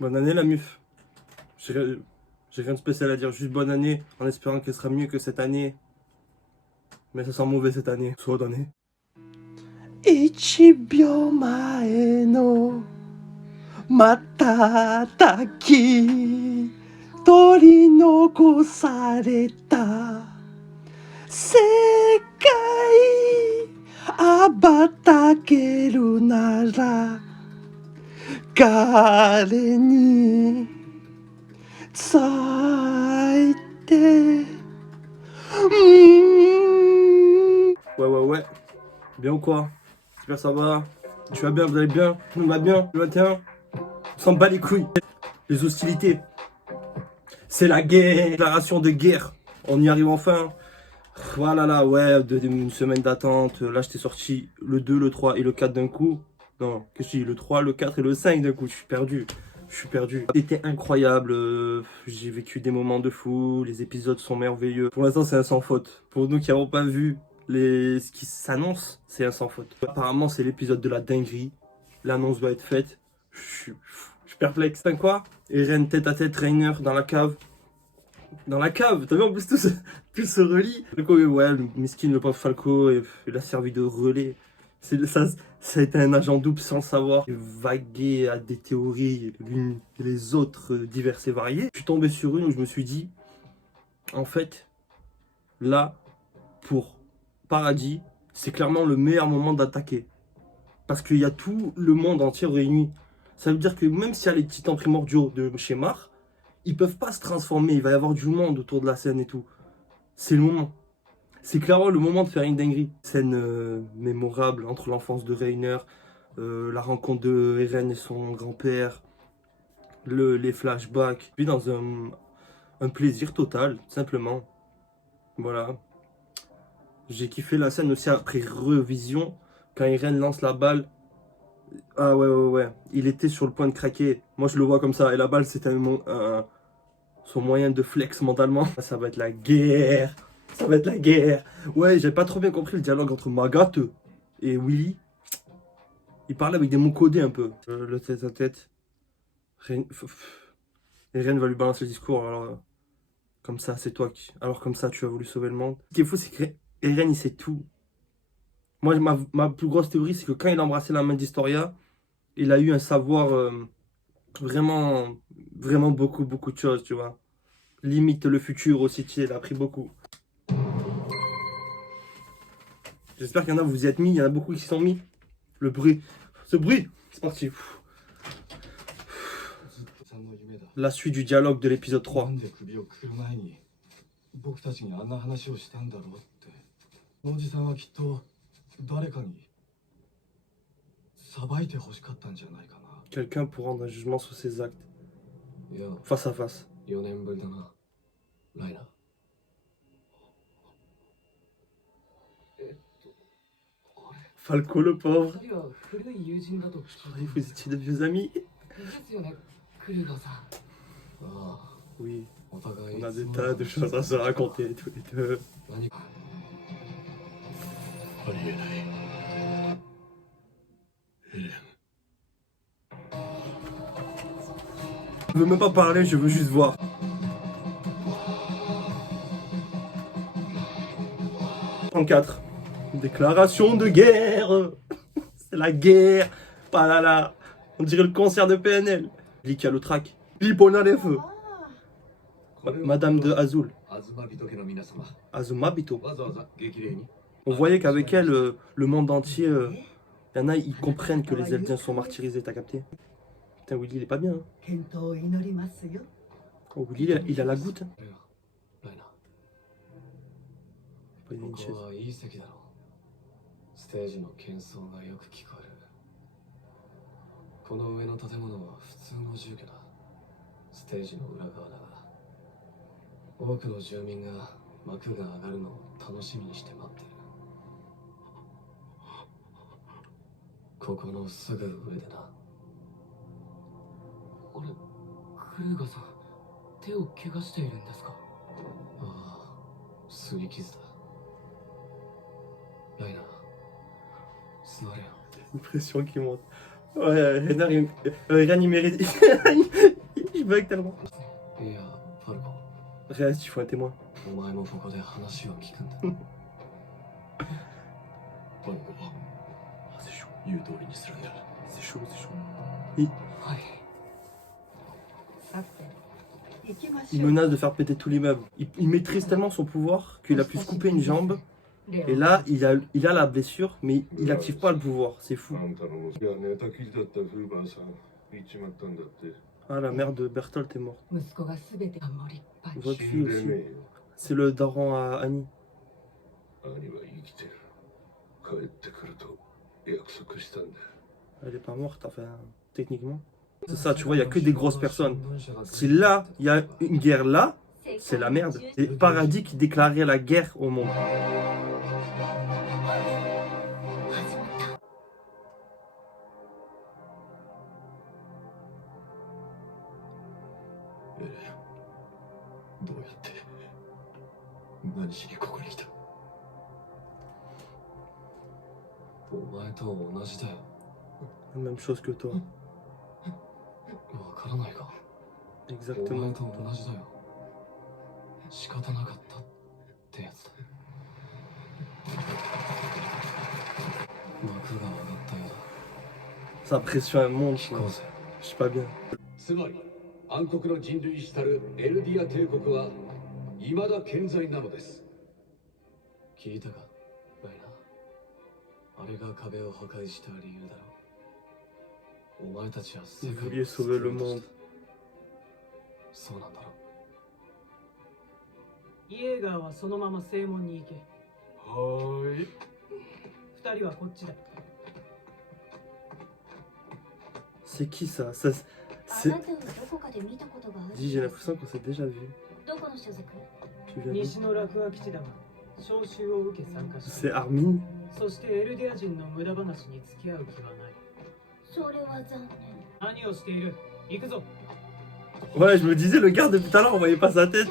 Bonne année la muf. J'ai rien de spécial à dire, juste bonne année, en espérant qu'elle sera mieux que cette année. Mais ça sent mauvais cette année, soit d'année. 1秒前の瞬き取り残された世界羽ばたけるなら彼に伝えてOuais. Bien ou quoi? J'espère que ça va. Tu vas bien, vous allez bien? Tout le monde va bien? Le 21? On s'en bat les couilles. Les hostilités. C'est la guerre. Déclaration de guerre. On y arrive enfin. Voilà là, ouais, une semaine d'attente. Là, j'étais sorti le 2, le 3 et le 4 d'un coup. Non, qu'est-ce que je dis? Le 3, le 4 et le 5 d'un coup. Je suis perdu. C'était incroyable. J'ai vécu des moments de fou. Les épisodes sont merveilleux. Pour l'instant, c'est un sans faute. Pour nous qui n'avons pas vu ce qui s'annonce, c'est un sans faute. Apparemment, c'est l'épisode de la dinguerie. L'annonce va être faite. Je suis perplexe. C'est quoi? Eren tête à tête, Reiner dans la cave. Dans la cave, t'as vu en plus tout se relie. Falco, ouais, le miskin, le pauvre Falco, il a servi de relais. Ça a été un agent double sans le savoir. Il vaguait à des théories, l'une et les autres diverses et variées. Je suis tombé sur une où je me suis dit, en fait, là, pour Paradis, c'est clairement le meilleur moment d'attaquer. Parce qu'il y a tout le monde entier réuni. Ça veut dire que même s'il y a les titans primordiaux de chez Mar, ils peuvent pas se transformer. Il va y avoir du monde autour de la scène et tout. C'est le moment. C'est clairement le moment de faire une dinguerie. Scène mémorable entre l'enfance de Reiner, la rencontre de Eren et son grand-père, les flashbacks. Puis dans un plaisir total, simplement. Voilà. J'ai kiffé la scène aussi après revision, quand Eren lance la balle. Ah ouais. Il était sur le point de craquer. Moi je le vois comme ça. Et la balle c'était son moyen de flex mentalement. Ça va être la guerre. Ça va être la guerre. Ouais, j'ai pas trop bien compris le dialogue entre Magat et Willy. Il parlait avec des mots codés un peu. Le tête à tête. Eren va lui balancer le discours. Alors, comme ça, c'est toi qui. Alors, comme ça, tu as voulu sauver le monde. Ce qui est fou, c'est que Eren, il sait tout. Moi, ma plus grosse théorie, c'est que quand il a embrassé la main d'Historia, il a eu un savoir vraiment, vraiment beaucoup de choses, tu vois. Limite le futur aussi, tu sais, il a appris beaucoup. J'espère qu'il y en a, vous y êtes mis, il y en a beaucoup qui s'y sont mis. Le bruit, ce bruit, c'est parti. La suite du dialogue de l'épisode 3. 僕たちにあんな話をしたんだろうって。おじさんはきっと誰かに裁いて欲しかったんじゃないかな。Quelqu'un pour rendre un jugement sur ses actes. Face à face. 4年ぶりだな、ライナー。Falco le pauvre. 2人は古い友人だと聞いて。 Vous étiez de vieux amis. ですよね、クルーガーさん。ああ。Oui. お互い On a des tas de choses à se raconter tous les deux. 何かありえない。エレン。 Je veux même pas parler, je veux juste voir. « 34. Déclaration de guerre. C'est la guerre. Palala. On dirait le concert de PNL. Lik a le track. Pipona les feux. Madame de Azul. Azumabito. On voyait qu'avec elle, le monde entier, y en a, ils comprennent que les Eldiens sont martyrisés, t'as capté? Putain, Willy, il est pas bien. Hein. Oh, Willy, il a la goutte. Hein. ここはいい席だろう。ステージの喧騒がよく聞こえる。この上の建物は普通の住居だ。ステージの裏側だが、多くの住民が幕が上がるのを楽しみにして待ってる。ここのすぐ上でな。あれ、クルーガさん、手を怪我しているんですか？ああ、擦り傷だ。 ライナー、座れよ。Une pression qui monte. Ouais, Reiner, Eren, il mérite. Il bug tellement. いやファルコン Reste, il faut un témoin. お前もここで話を聞くんだファルコン Ah, c'est chaud, 言う通りにするんだ c'est chaud, c'est chaud. はい さて行きま Il しょう。 menace de faire péter tout l'immeuble. Il maîtrise tellement son pouvoir qu'il a pu se couper une jambe. レオ Et là, il a la blessure, mais il active pas le pouvoir. C'est fou. あんたの息子が寝たきりだったフーバーさん行っちまったんだって Ah, la mère de Bertolt est morte. 息子がすべてが盛りっぱり。 Votre 死 fille んで aussi. ねえよ C'est le daron à Annie. 兄は生きてる帰ってくると約束したんだ Elle est pas morte, enfin, techniquement. C'est ça, tu vois, il y a que des grosses personnes. Si là, il y a une guerre là, c'est la merde. C'est Paradis qui déclarait la guerre au monde. エレンどうやって何しにここに来たお前と同じだよ La même chose que toi. わからないかお Exactement. 前と同じだよ仕方なかったってやつだ幕が上がったようだ Ça pression un monde. 聞こうぜ Je suis pas bien. つまり暗黒の人類史たるエルディア帝国は未だ健在なのです。聞いたかライナーあれが壁を破壊した理由だろうお前たちは世 Vous 界 vouliez を sauver 救 le おうとし monde. たそうなんだろイエーガーはそのまま正門に行け。はーい。二人はこっちだ。 C'est qui ça, ça あ c'est... なたをどこかで見たことがある。 Dis, j'ai l'impression qu'on s'est déjà vu. どこの所属？ Tu viens d'où? 西の楽和基地だが、招集を受け参加した。 C'est Armin? そしてエルディア人の無駄話に付き合う気はない。それは残念。何をしている？行くぞ。 Ouais, je me disais, le gars depuis tout à l'heure, on voyait pas sa tête.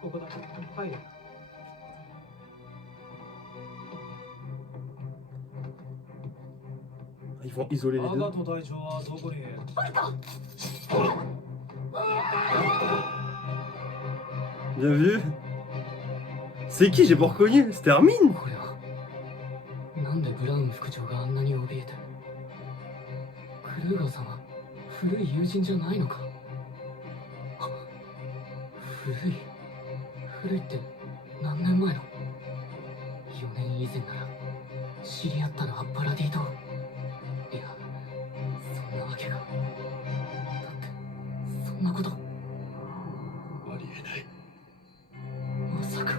ここだ。入る。 Ils vont isoler les ア deux. ガト隊長はどこに？ Bien vu. C'est qui? J'ai pas reconnu. C'était Armin. これはなんでブラウン副長があんなに怯えてるクルーガーさんは古い友人じゃないのかあ古いって何年前の4年以前なら知り合ったのはパラディ島いやそんなわけがだってそんなことありえない。まさか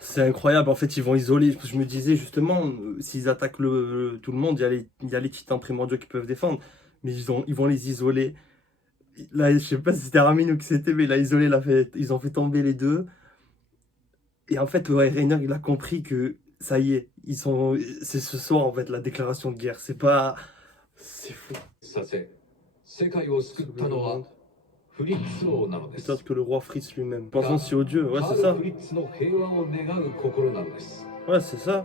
C'est incroyable. En fait, ils vont isoler. Je me disais justement, s'ils attaquent tout le monde, il y a les titans primordiaux qui peuvent défendre. Mais ils vont les isoler. Là, je sais pas si c'était Armin ou qui c'était, mais il a isolé, ils ont fait tomber les deux. Et en fait, ouais, Reiner, il a compris que ça y est, c'est ce soir en fait la déclaration de guerre. C'est pas, c'est fou. させ、世界を救ったのはフリッツ王なのです Peut-être que le roi Fritz lui-même. Pensons si odieux. Ouais, c'est ça. フリッツの平和を願う心なのです。 Ouais, c'est ça.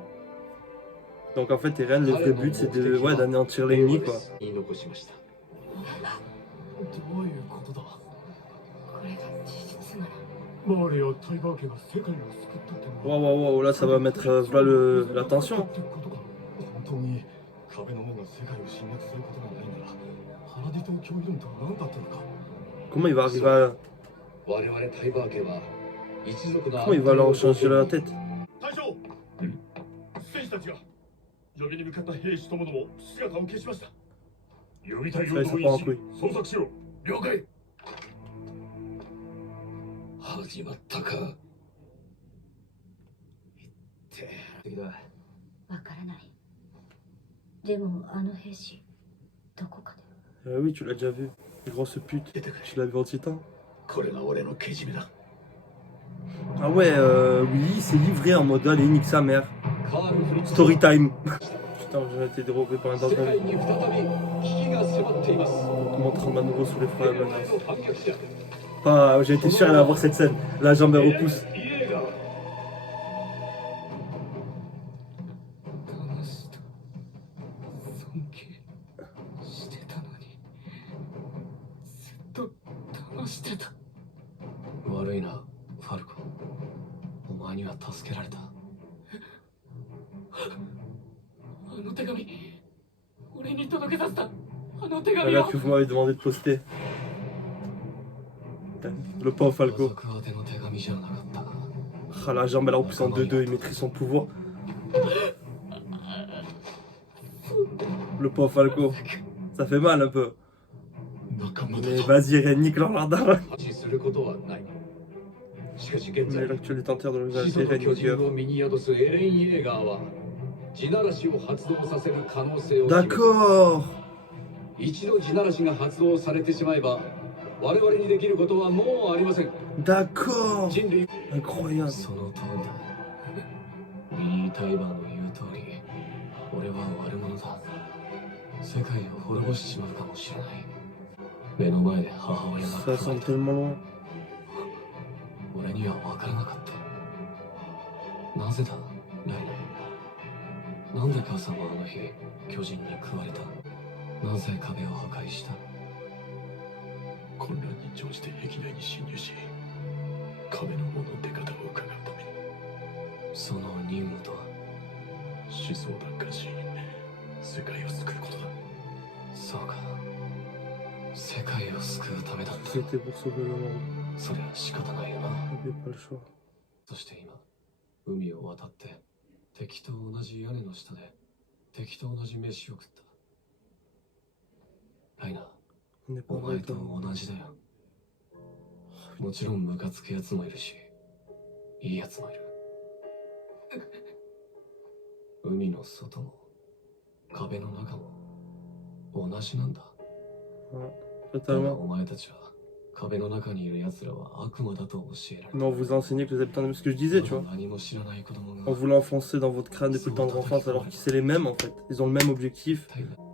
Donc en fait, Eren, le vrai but, c'est de, ouais, d'anéantir l'ennemi, quoi. 言い残しました。どういうことだこれが事実なら。マーレやタイバー家が世界を救ったってのは Waouh, waouh, là, ça va mettre voilà la tension. ってことか。本当に壁の目が世界を侵略することがないならパラディ島脅威論とは何だったのか。 Comment il va arriver à... 我々タイバー家は一族の Comment il va leur changer la tête? 隊長、戦士たちが呼びに向かった兵士ともども姿を消しました。予備隊を動員し捜索しろ。了解。始まったか。わからない。でもあの兵士、どこかで。 Oui, tu l'as déjà vu. Grosse pute. Tu l'as vu en titan. これが俺のけじめだ。 Ah ouais, oui, c'est livré en mode allez, nique sa mère. カール・フリッツ Story time. Putain, j'ai été dérobé par un 世 danger. 界に再び危機が迫っています。 On te montre à nouveau sous les 世 froids. 界の反逆者 Pas, j'ai été sûr d'aller voir cette scène. La jambe elle repousse. イエーガー。魂俺に届けさせたあの手紙 Regarde を que vous m'avez demandé de poster. Le pauvre 家 Falco. 族宛ての手紙じゃなかったが Ah, la jambe elle a repoussé en 2-2, il maîtrise son pouvoir. Le pauvre Falco. Ça fait mal un peu. 仲間 Mais だと vas-y, Ren, nique leur lardin. 死することはない。しかし現 Mais 在 l'actuel détenteur de 始 l'originalité, 祖の Ren 巨人 Yeager. を身に宿すエレン・イェーガーは地ならしを発動させる可能性を秘めています D'accord. 一度地ならしが発動されてしまえば我々にできることはもうありません。 D'accord. 人類 Incroyable. その通りだ。ウィリー・タイバーの言う通り、俺は悪者だ。世界を滅ぼしてしまうかもしれない。目の前で母親が Ça 食われ semble た。 tellement loin. 俺には分からなかった。なぜだ、ライナ。なんで母さんはあの日、巨人に食われた。なぜ壁を破壊した。混乱に乗じて壁内に侵入し壁の物の出方を伺うためにその任務とは。思想奪還し世界を救うことだ。そうか。世界を救うためだった。 C'était pour sauver le monde. そりゃ仕方ないよな。 J'avais pas le choix. そして今、海を渡って敵と同じ屋根の下で敵と同じ飯を食った。ライナー、 On n'est pas お前 vrai と dans... 同じだよ。もちろんムカつくやつもいるし、いいやつもいる。海の外も壁の中も同じなんだ。 Ouais, だが totalement. お前たちは壁の中にいる奴らは悪魔だと教えられ Mais on vous a enseigné que les habitants de... Ce que je disais, tu vois. 何も知らない子供が On vous l'a enfoncé dans votre crâne depuis le temps de l'enfance, alors que c'est les mêmes en fait. Ils ont le même objectif. タイガー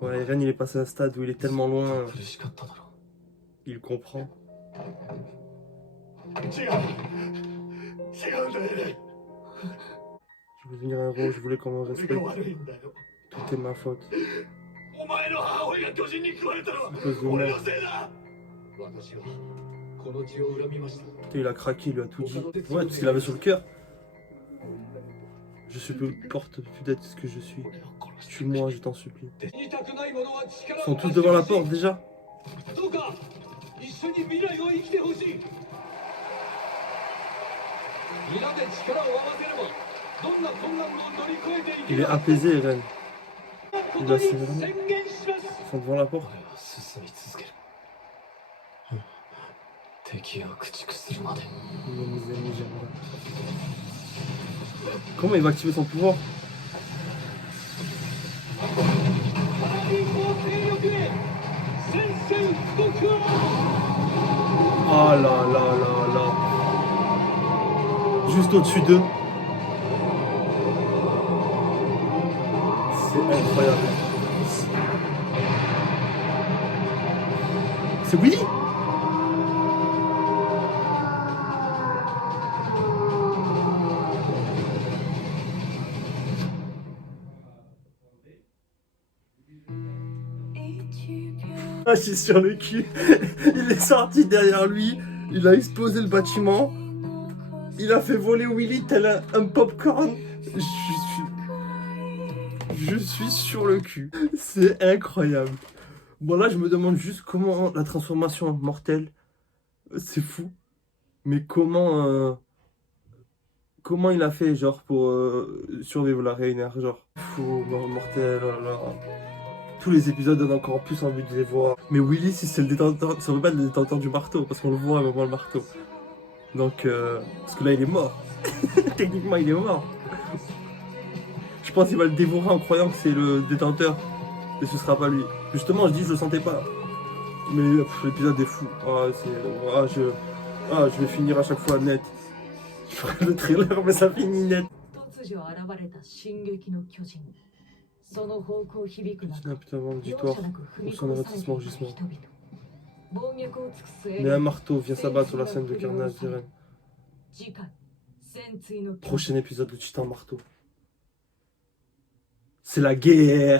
Ouais, Ren il est passé à un stade où il est tellement loin, 苦しかっただろう。 il comprend. 違うんだエレン。 Je veux devenir un héros, je voulais qu'on me 俺 respecte. が悪いんだよ。 Tout est ma faute. お前の母親が巨人に食われたのは À cause de 俺 moi. のせいだ。私はこの血を恨みました。 Putain, il a craqué, il lui a tout dit. Ouais, tout ce qu'il avait sur le cœur. Je supporte plus d'être ce que je suis. Tue-moi, je t'en supplie. 言いたくないものは力 Ils sont tous devant la porte déjà. どうか一緒に未来を生きてほしい。皆で力を合わせればどんな困難を乗り越えていけ Il est る apaisé, Ren. こと Il a に ses 宣 raisons. 言します。 Ils sont devant la porte. 俺は進み続ける。敵を駆逐するまで。 Mes amis, j'aimerais. Comment il va activer son pouvoir? パラディンを勢力へ宣戦布告を。 Oh là là là là. Juste au-dessus d'eux. C'est incroyable. C'est Willy? Ah, j'ai sur le cul. Il est sorti derrière lui. Il a explosé le bâtiment. Il a fait voler Willy tel un popcorn. Je suis sur le cul. C'est incroyable. Bon, là, je me demande juste comment la transformation mortelle. C'est fou. Mais comment il a fait, genre, pour survivre la réunir, genre. Fou, mortel, oh là là. Tous les épisodes donnent encore plus envie de les voir. Mais Willy, si c'est le détenteur, ça veut pas être le détenteur du marteau, parce qu'on le voit à un moment le marteau. Donc, parce que là, il est mort. Techniquement, il est mort. Je pense qu'il va le dévorer en croyant que c'est le détenteur. Et ce sera pas lui. Justement, je dis, je le sentais pas. Mais l'épisode est fou. Je vais finir à chaque fois net. Je ferai le trailer, mais ça finit net. 突如現れた進撃の巨人。その方向響く C'est 中 un putain de 容 victoire 赦なく踏み pour 殺 son されてい avertissement く gisement. 人々。暴虐を尽くす Mais un marteau vient s'abattre sur la scène de carnage d'Eren. 次回戦鎚の巨人 Prochain épisode, le titan marteau. C'est la guerre.